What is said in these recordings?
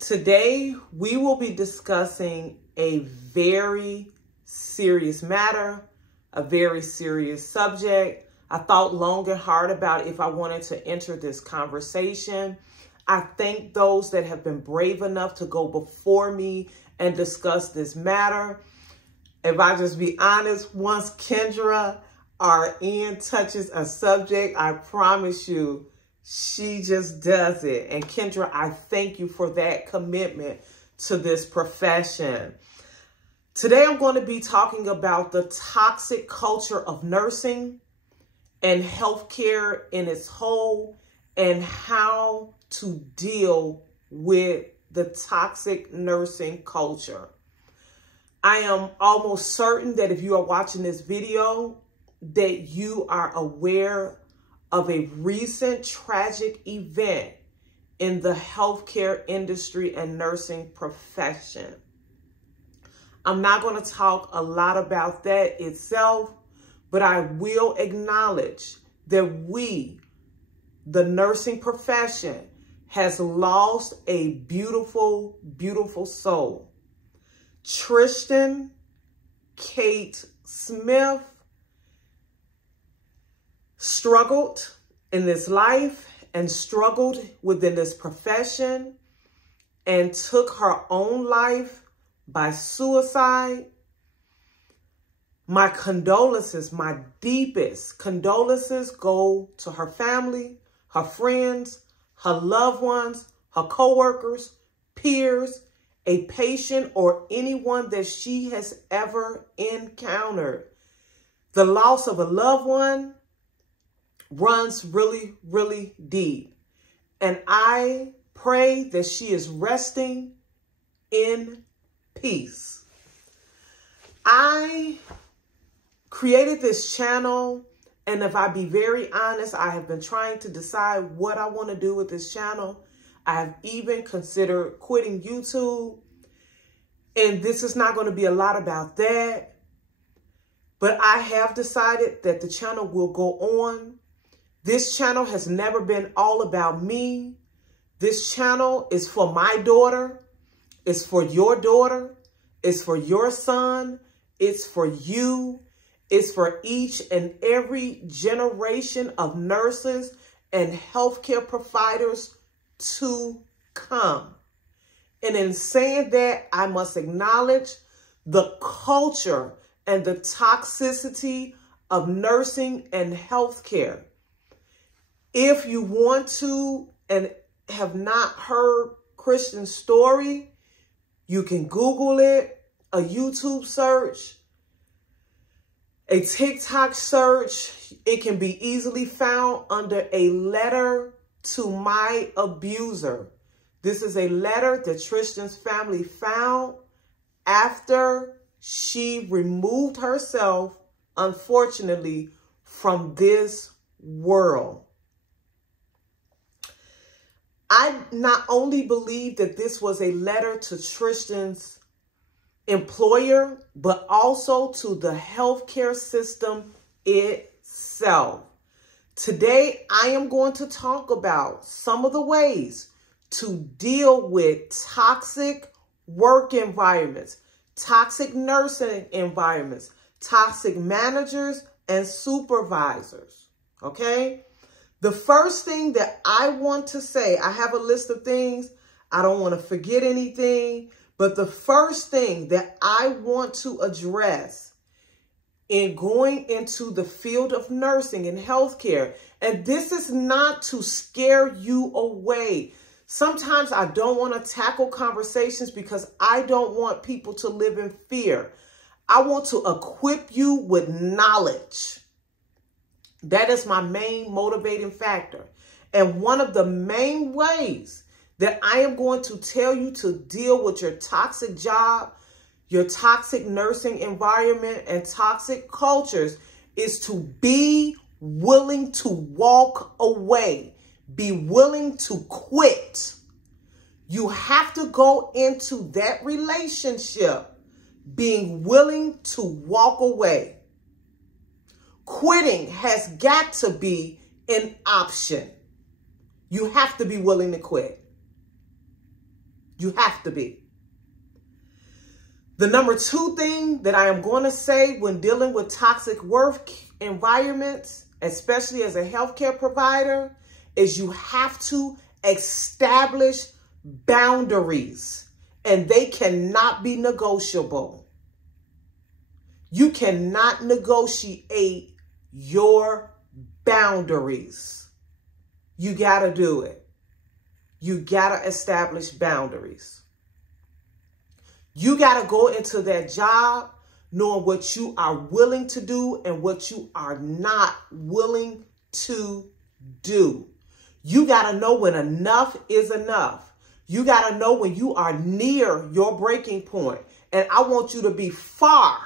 Today, we will be discussing a very serious matter, a very serious subject. I thought long and hard about if I wanted to enter this conversation. I thank those that have been brave enough to go before me and discuss this matter. If I just be honest, once Kendra RN touches a subject, I promise you, she just does it. And Kendra, I thank you for that commitment to this profession. Today, I'm going to be talking about the toxic culture of nursing and healthcare in its whole, and how to deal with the toxic nursing culture. I am almost certain that if you are watching this video, that you are aware of a recent tragic event in the healthcare industry and nursing profession. I'm not going to talk a lot about that itself, but I will acknowledge that we, the nursing profession, has lost a beautiful, beautiful soul. Tristin Kate Smith struggled in this life and struggled within this profession and took her own life by suicide. My condolences, my deepest condolences go to her family, her friends, her loved ones, her coworkers, peers, a patient, or anyone that she has ever encountered. The loss of a loved one runs really, really deep. And I pray that she is resting in peace. I created this channel, and if I be very honest, I have been trying to decide what I want to do with this channel. I have even considered quitting YouTube, and this is not going to be a lot about that. But I have decided that the channel will go on. This channel has never been all about me. This channel is for my daughter. It's for your daughter. It's for your son. It's for you. It's for each and every generation of nurses and healthcare providers to come. And in saying that, I must acknowledge the culture and the toxicity of nursing and healthcare. If you want to and have not heard Christian's story, you can Google it, a YouTube search, a TikTok search. It can be easily found under a letter to my abuser. This is a letter that Tristan's family found after she removed herself, unfortunately, from this world. I not only believe that this was a letter to Tristan's employer, but also to the healthcare system itself. Today, I am going to talk about some of the ways to deal with toxic work environments, toxic nursing environments, toxic managers and supervisors, okay? The first thing that I want to say, I have a list of things. I don't want to forget anything. But the first thing that I want to address in going into the field of nursing and healthcare, and this is not to scare you away. Sometimes I don't want to tackle conversations because I don't want people to live in fear. I want to equip you with knowledge. That is my main motivating factor. And one of the main ways that I am going to tell you to deal with your toxic job, your toxic nursing environment, and toxic cultures is to be willing to walk away. Be willing to quit. You have to go into that relationship being willing to walk away. Quitting has got to be an option. You have to be willing to quit. You have to be. The number 2 thing that I am going to say when dealing with toxic work environments, especially as a healthcare provider, is you have to establish boundaries, and they cannot be negotiable. You cannot negotiate your boundaries. You got to do it. You got to establish boundaries. You got to go into that job knowing what you are willing to do and what you are not willing to do. You got to know when enough is enough. You got to know when you are near your breaking point. And I want you to be far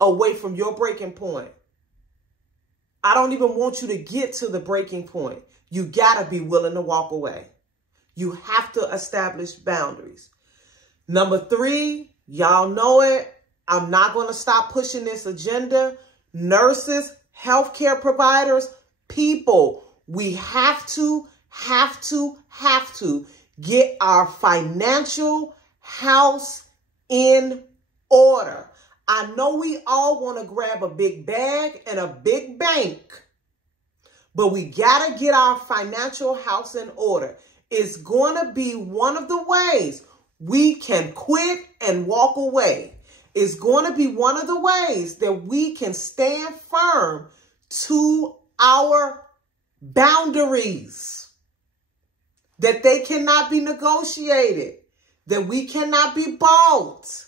away from your breaking point. I don't even want you to get to the breaking point. You got to be willing to walk away. You have to establish boundaries. Number 3, y'all know it. I'm not going to stop pushing this agenda. Nurses, healthcare providers, people, we have to get our financial house in order. I know we all want to grab a big bag and a big bank, but we got to get our financial house in order. It's going to be one of the ways we can quit and walk away. It's going to be one of the ways that we can stand firm to our boundaries, that they cannot be negotiated, that we cannot be bought,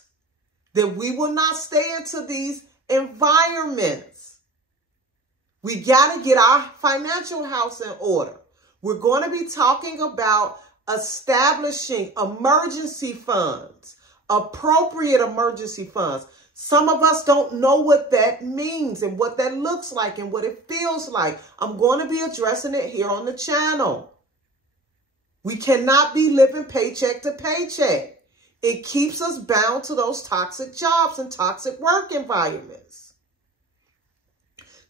that we will not stay into these environments. We got to get our financial house in order. We're going to be talking about establishing emergency funds, appropriate emergency funds. Some of us don't know what that means and what that looks like and what it feels like. I'm going to be addressing it here on the channel. We cannot be living paycheck to paycheck. It keeps us bound to those toxic jobs and toxic work environments.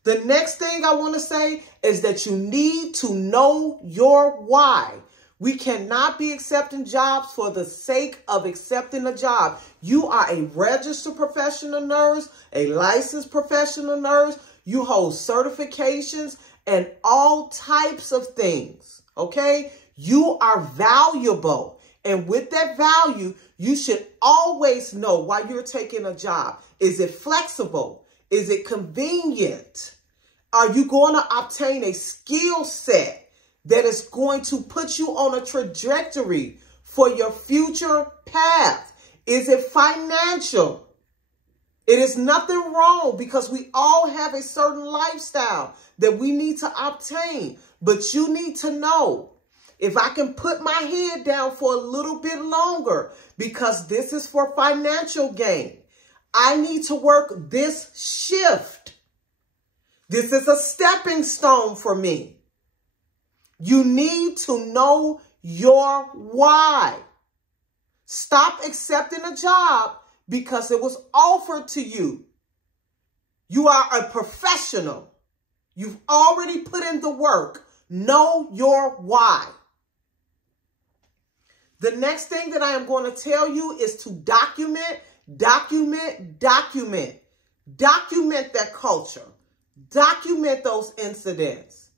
The next thing I want to say is that you need to know your why. We cannot be accepting jobs for the sake of accepting a job. You are a registered professional nurse, a licensed professional nurse. You hold certifications and all types of things, okay? You are valuable. And with that value, you should always know why you're taking a job. Is it flexible? Is it convenient? Are you going to obtain a skill set that is going to put you on a trajectory for your future path? Is it financial? It is nothing wrong because we all have a certain lifestyle that we need to obtain. But you need to know, if I can put my head down for a little bit longer because this is for financial gain, I need to work this shift. This is a stepping stone for me. You need to know your why. Stop accepting a job because it was offered to you. You are a professional. You've already put in the work. Know your why. The next thing that I am going to tell you is to document that culture. Document those incidents.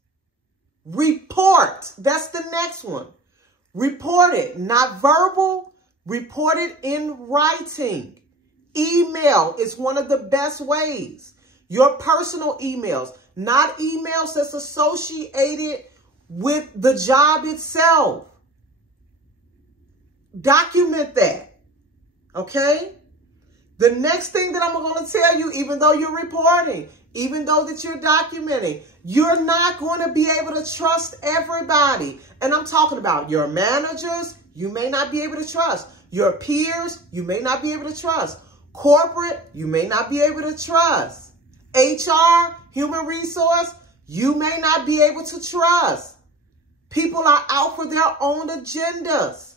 Report. That's the next one. Report it. Not verbal. Report it in writing. Email is one of the best ways. Your personal emails, not emails that's associated with the job itself. Document that. Okay? The next thing that I'm going to tell you, even though you're reporting, even though that you're documenting, you're not going to be able to trust everybody. And I'm talking about your managers, you may not be able to trust. Your peers, you may not be able to trust. Corporate, you may not be able to trust. HR, human resource, you may not be able to trust. People are out for their own agendas.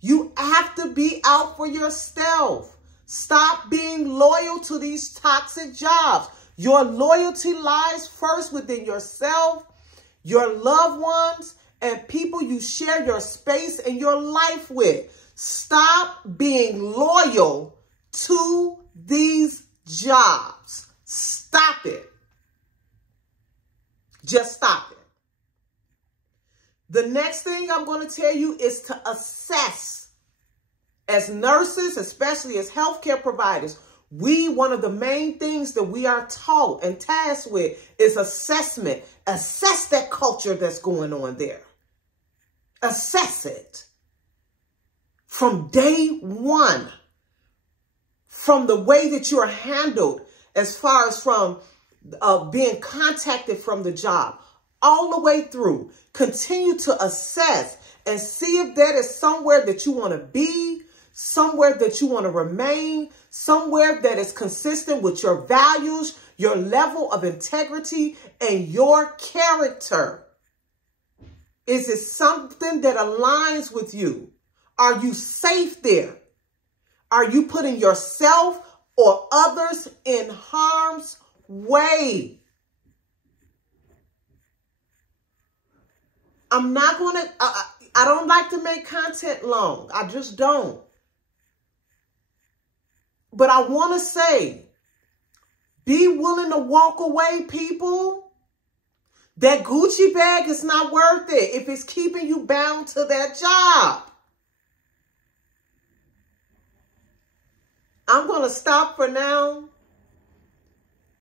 You have to be out for yourself. Stop being loyal to these toxic jobs. Your loyalty lies first within yourself, your loved ones, and people you share your space and your life with. Stop being loyal to these jobs. Stop it. Just stop it. The next thing I'm going to tell you is to assess. As nurses, especially as healthcare providers, one of the main things that we are taught and tasked with is assessment. Assess that culture that's going on there. Assess it. From day one, from the way that you're handled, as far as from being contacted from the job, all the way through, continue to assess and see if that is somewhere that you want to be, somewhere that you want to remain, somewhere that is consistent with your values, your level of integrity, and your character. Is it something that aligns with you? Are you safe there? Are you putting yourself or others in harm's way? I'm not going to, I don't like to make content long. I just don't. But I want to say, be willing to walk away, people. That Gucci bag is not worth it if it's keeping you bound to that job. I'm going to stop for now.